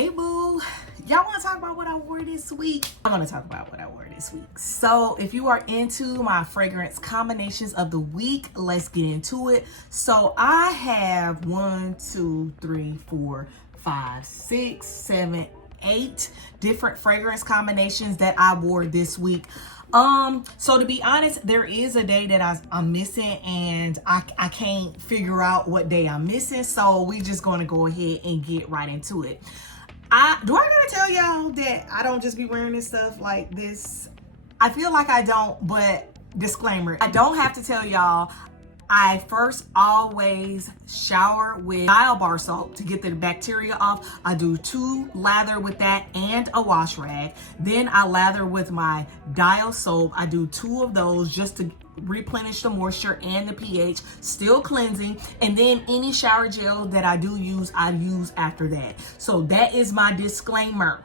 Hey boo, y'all want to talk about what I wore this week? I want to talk about what I wore this week. So if you are into my fragrance combinations of the week, let's get into it. So I have 1, 2, 3, 4, 5, 6, 7, 8 different fragrance combinations that I wore this week. So to be honest, there is a day that I'm missing, and I can't figure out what day I'm missing. So we just gonna go ahead and get right into it. I gotta tell y'all that I don't just be wearing this stuff like this? I feel like I don't, but disclaimer, I don't have to tell y'all. I first always shower with Dial bar soap to get the bacteria off. I do 2 lather with that and a wash rag. Then I lather with my Dial soap. I do 2 of those just to replenish the moisture and the pH, still cleansing. And then any shower gel that I do use, I use after that. So that is my disclaimer.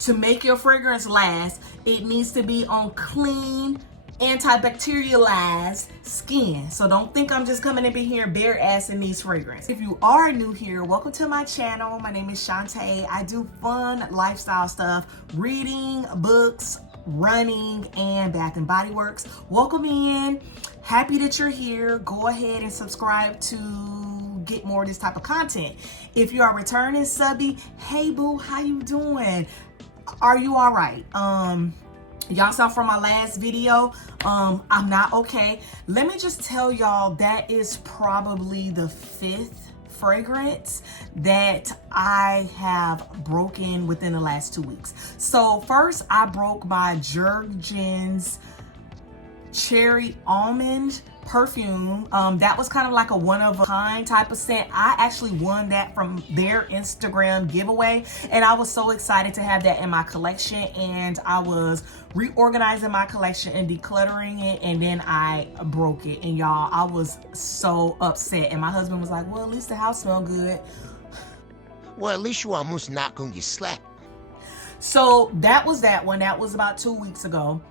To make your fragrance last, it needs to be on clean, antibacterialized skin. So don't think I'm just coming up in here bare ass in these fragrances. If you are new here, welcome to my channel. My name is Shantae. I do fun lifestyle stuff, reading, books, running, and Bath and Body Works. Welcome in. Happy that you're here. Go ahead and subscribe to get more of this type of content. If you are returning subby, hey boo, how you doing? Are you all right? Y'all saw from my last video, I'm not okay. Let me just tell y'all that is probably the 5th fragrance that I have broken within the last 2 weeks. So first I broke my Jergens cherry almond perfume. That was kind of like a one of a kind type of scent. I actually won that from their Instagram giveaway, and I was so excited to have that in my collection. And I was reorganizing my collection and decluttering it, and then I broke it. And y'all, I was so upset. And my husband was like, well, at least the house smelled good. Well, at least you almost not gonna get slapped. So that was that one. That was about 2 weeks ago.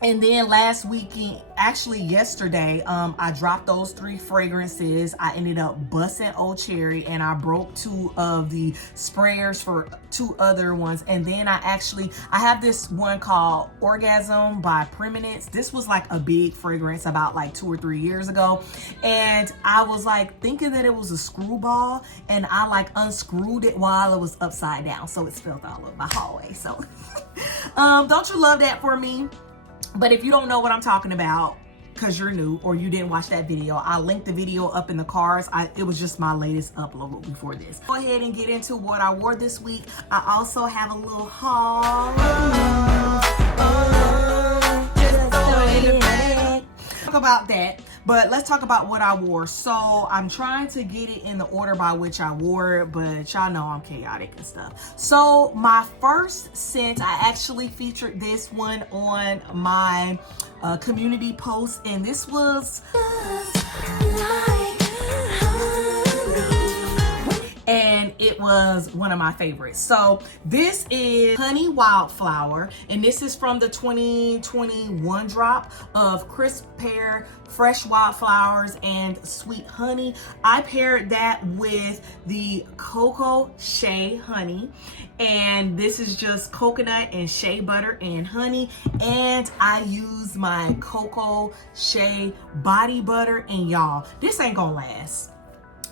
And then last weekend, actually yesterday, I dropped those 3 fragrances. I ended up busting Old Cherry, and I broke 2 of the sprayers for 2 other ones. And then I have this one called Orgasm by Preeminence. This was like a big fragrance about like 2 or 3 years ago. And I was like thinking that it was a screwball, and I like unscrewed it while it was upside down. So it spilled all over my hallway. So don't you love that for me? But if you don't know what I'm talking about, because you're new or you didn't watch that video, I'll link the video up in the cards. It was just my latest upload before this. Go ahead and get into what I wore this week. I also have a little haul. Talk about that, but let's talk about what I wore. So I'm trying to get it in the order by which I wore it, but y'all know I'm chaotic and stuff. So my first scent, I actually featured this one on my community post, and this was and it was one of my favorites. So this is Honey Wildflower, and this is from the 2021 drop of crisp pear, fresh wildflowers, and sweet honey. I paired that with the cocoa shea honey, and this is just coconut and shea butter and honey. And I use my cocoa shea body butter, and y'all, this ain't gonna last.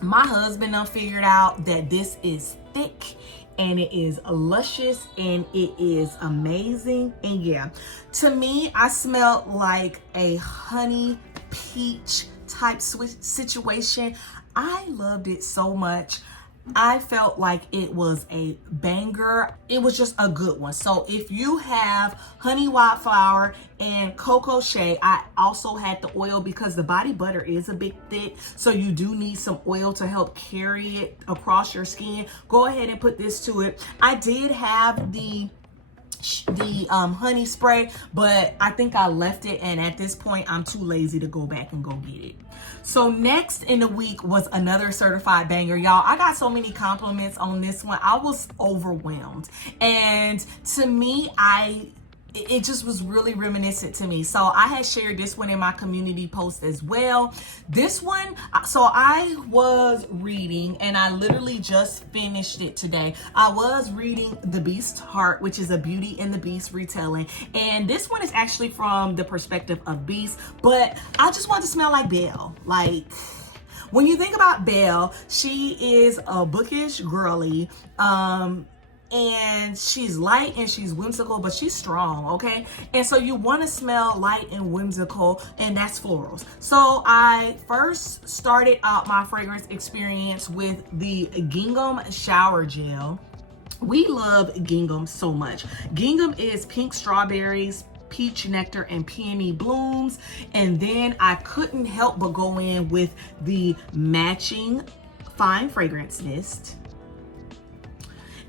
My husband done figured out that this is thick, and it is luscious, and it is amazing. And yeah, to me, I smelled like a honey peach type situation. I loved it so much. I felt like it was a banger. It was just a good one. So if you have Honey Wildflower and Cocoa Shea, I also had the oil because the body butter is a bit thick. So you do need some oil to help carry it across your skin. Go ahead and put this to it. I did have the honey spray, but I think I left it, and at this point I'm too lazy to go back and go get it. So next in the week was another certified banger. Y'all, I got so many compliments on this one. I was overwhelmed, and to me, it just was really reminiscent to me. So I had shared this one in my community post as well. This one, so I was reading, and I literally just finished it today. I was reading The Beast's Heart, which is a Beauty and the Beast retelling. And this one is actually from the perspective of Beast, but I just want to smell like Belle. Like, when you think about Belle, she is a bookish girly, and she's light and she's whimsical, but she's strong, okay? And so you want to smell light and whimsical, and that's florals. So I first started out my fragrance experience with the Gingham shower gel. We love Gingham so much. Gingham is pink strawberries, peach nectar, and peony blooms. And then I couldn't help but go in with the matching fine fragrance mist.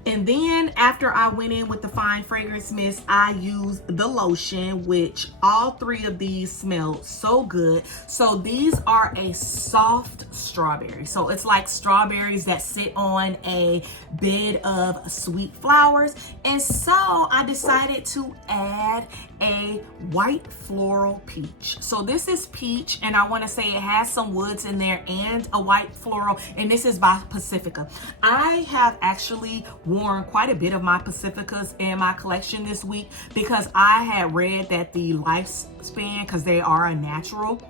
And then after I went in with the fine fragrance mist, I used the lotion, which all three of these smell so good. So these are a soft strawberry. So it's like strawberries that sit on a bed of sweet flowers. And so I decided to add a white floral peach. So this is peach, and I want to say it has some woods in there and a white floral, and this is by Pacifica. I have actually worn quite a bit of my Pacificas in my collection this week because I had read that the lifespan, because they are a natural,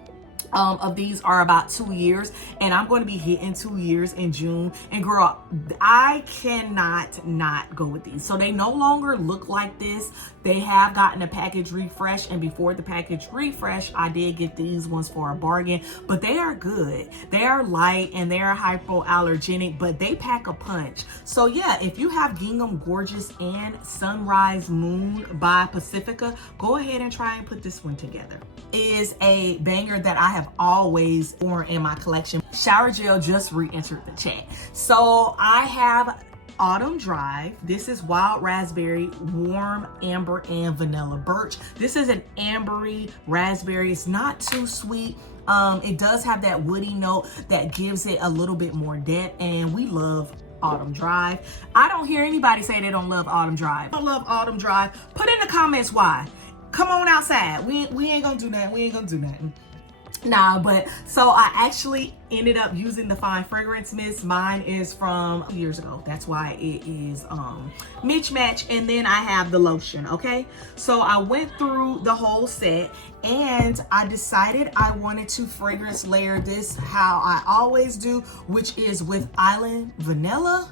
of these are about 2 years, and I'm going to be hitting 2 years in June. And girl, I cannot not go with these. So they no longer look like this. They have gotten a package refresh, and before the package refresh, I did get these ones for a bargain, but they are good. They are light and they are hypoallergenic, but they pack a punch. So yeah, if you have Gingham Gorgeous and Sunrise Moon by Pacifica, go ahead and try and put this one together. Is a banger that I have always worn in my collection. Shower gel just re-entered the chat. So I have Autumn Drive. This is wild raspberry, warm amber, and vanilla birch. This is an ambery raspberry. It's not too sweet. It does have that woody note that gives it a little bit more depth, and we love Autumn Drive. I don't hear anybody say they don't love Autumn Drive. I love Autumn Drive. Put in the comments why. Come on outside. We ain't gonna do nothing. We ain't gonna do nothing. Nah, but so I actually ended up using the fine fragrance mist. Mine is from years ago. That's why it is mismatch. And then I have the lotion, okay? So I went through the whole set, and I decided I wanted to fragrance layer this how I always do, which is with Island Vanilla.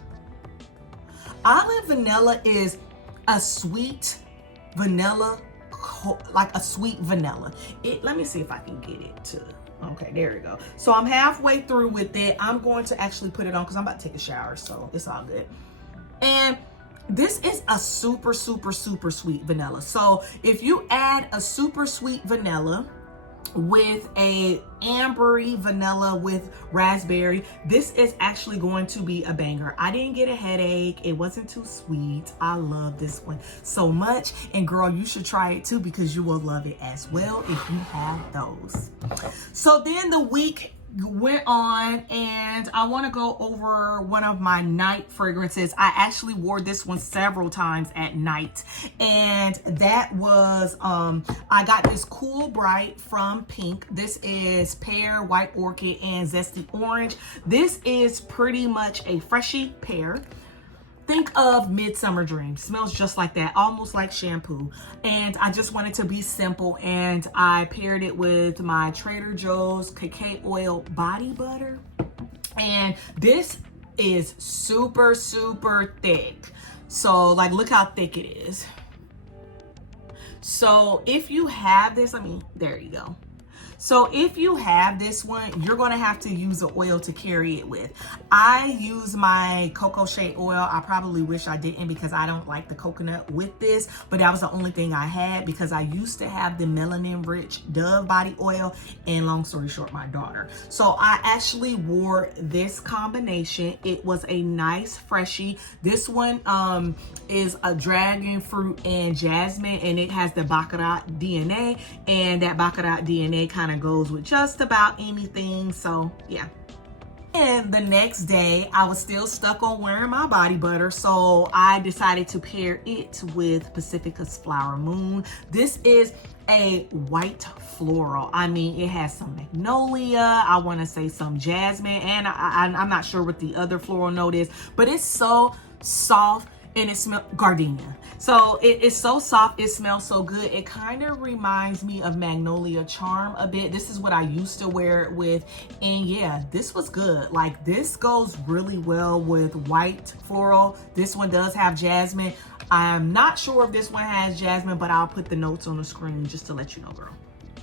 Island Vanilla is a sweet vanilla, like a sweet vanilla. Let me see if I can get it to, okay, there we go. So I'm halfway through with it. I'm going to actually put it on because I'm about to take a shower, so it's all good. And this is a super, super, super sweet vanilla. So if you add a super sweet vanilla with a ambery vanilla with raspberry, this is actually going to be a banger. I didn't get a headache. It wasn't too sweet. I love this one so much, and girl, you should try it too because you will love it as well if you have those. So then the week went on, and I want to go over one of my night fragrances. I actually wore this one several times at night, and that was I got this Cool Bright from Pink. This is pear, white orchid, and zesty orange. This is pretty much a freshy pear. Think of Midsummer Dream. Smells just like that, almost like shampoo. And I just wanted to be simple, and I paired it with my Trader Joe's cacao oil body butter. And this is super, super thick. So like, look how thick it is. So if you have this, there you go. So if you have this one, you're going to have to use the oil to carry it with. I use my cocoa shea oil. I probably wish I didn't because I don't like the coconut with this, but that was the only thing I had because I used to have the melanin rich Dove body oil, and long story short, my daughter. So I actually wore this combination. It was a nice freshie. This one is a dragon fruit and jasmine, and it has the baccarat DNA, and that baccarat DNA kind of goes with just about anything. So yeah. And the next day, I was still stuck on wearing my body butter, so I decided to pair it with Pacifica's Flower Moon. This is a white floral. I mean, it has some magnolia, I want to say some jasmine, and I'm not sure what the other floral note is, but it's so soft and it smells gardenia. So it's so soft, it smells so good. It kind of reminds me of Magnolia Charm a bit. This is what I used to wear it with, and yeah, this was good. Like, this goes really well with white floral. This one does have jasmine. I'm not sure if this one has jasmine, but I'll put the notes on the screen just to let you know, girl.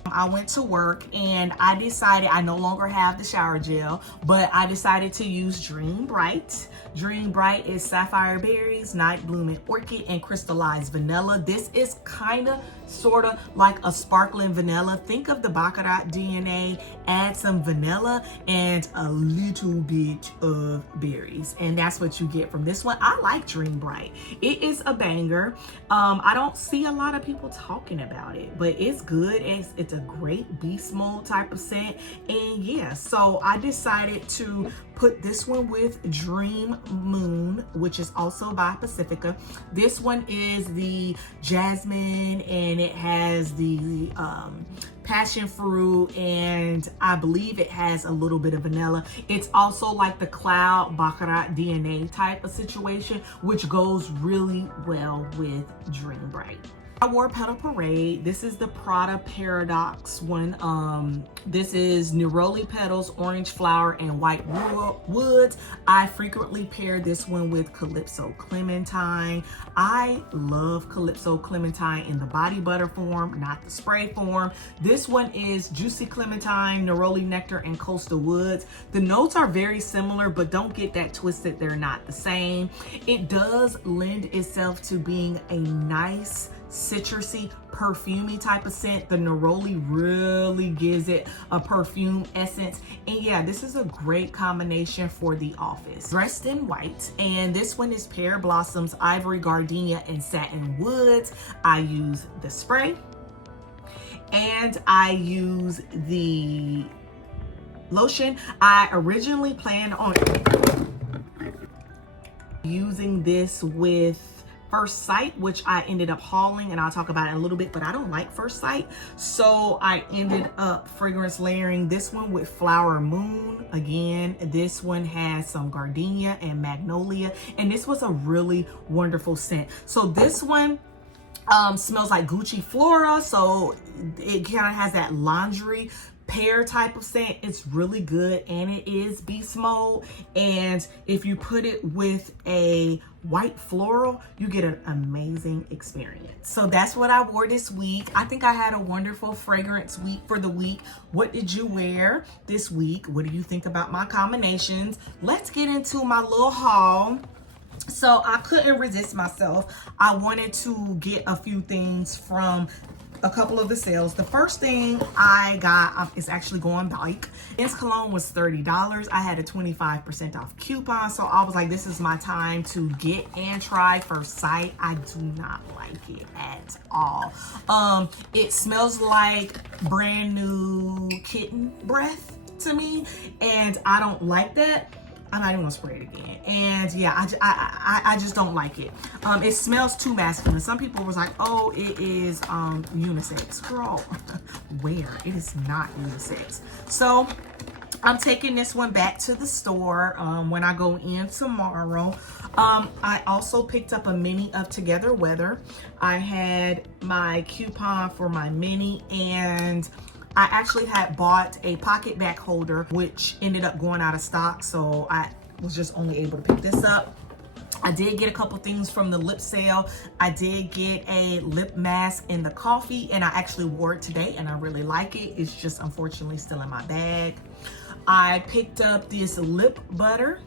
I went to work and I decided I no longer have the shower gel, but I decided to use Dream Bright. Dream Bright is sapphire berries, night blooming orchid, and crystallized vanilla. This is kind of sort of like a sparkling vanilla. Think of the Baccarat DNA, add some vanilla and a little bit of berries, and that's what you get from this one. I like Dream Bright. It is a banger. I don't see a lot of people talking about it, but it's good. It's a great beast mode type of scent, and yeah, so I decided to put this one with Dream Moon, which is also by Pacifica. This one is the jasmine, and it has the passion fruit, and I believe it has a little bit of vanilla. It's also like the cloud Baccarat DNA type of situation, which goes really well with Dream Bright. I wore Petal Parade. This is the Prada Paradox one. This is neroli petals, orange flower, and white woods. I frequently pair this one with Calypso Clementine. I love Calypso Clementine in the body butter form, not the spray form. This one is Juicy Clementine, Neroli Nectar, and Coastal Woods. The notes are very similar, but don't get that twisted. They're not the same. It does lend itself to being a nice citrusy, perfumey type of scent. The neroli really gives it a perfume essence, and yeah, this is a great combination for the office. Dressed in white, and this one is Pear Blossoms, Ivory Gardenia, and Satin Woods. I use the spray and I use the lotion. I originally planned on using this with First Sight, which I ended up hauling, and I'll talk about it in a little bit, but I don't like First Sight, so I ended up fragrance layering this one with Flower Moon. Again, this one has some gardenia and magnolia, and this was a really wonderful scent. So this one smells like Gucci Flora, so it kind of has that laundry pear type of scent. It's really good, and it is beast mode, and if you put it with a white floral, you get an amazing experience. So that's what I wore this week. I think I had a wonderful fragrance week for the week. What did you wear this week? What do you think about my combinations? Let's get into my little haul. So I couldn't resist myself. I wanted to get a few things from a couple of the sales. The first thing I got is actually going bike. This cologne was $30. I had a 25% off coupon, so I was like, this is my time to get and try First Sight. I do not like it at all. It smells like brand new kitten breath to me, and I don't like that. I'm not even gonna spray it again. And yeah, I just don't like it. It smells too masculine. Some people was like, oh, it is unisex. Girl, where? It is not unisex. So I'm taking this one back to the store when I go in tomorrow. I also picked up a mini of Together Weather. I had my coupon for my mini, and I actually had bought a pocket back holder, which ended up going out of stock, so I was just only able to pick this up. I did get a couple things from the lip sale. I did get a lip mask in the coffee, and I actually wore it today, and I really like it. It's just unfortunately still in my bag. I picked up this lip butter,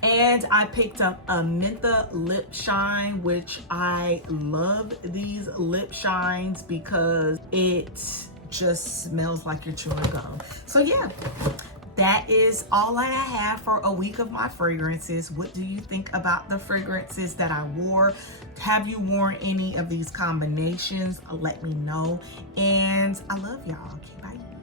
and I picked up a Mentha lip shine, which I love these lip shines because it just smells like you're chewing gum. So yeah, that is all I have for a week of my fragrances. What do you think about the fragrances that I wore? Have you worn any of these combinations? Let me know. And I love y'all. Okay, bye.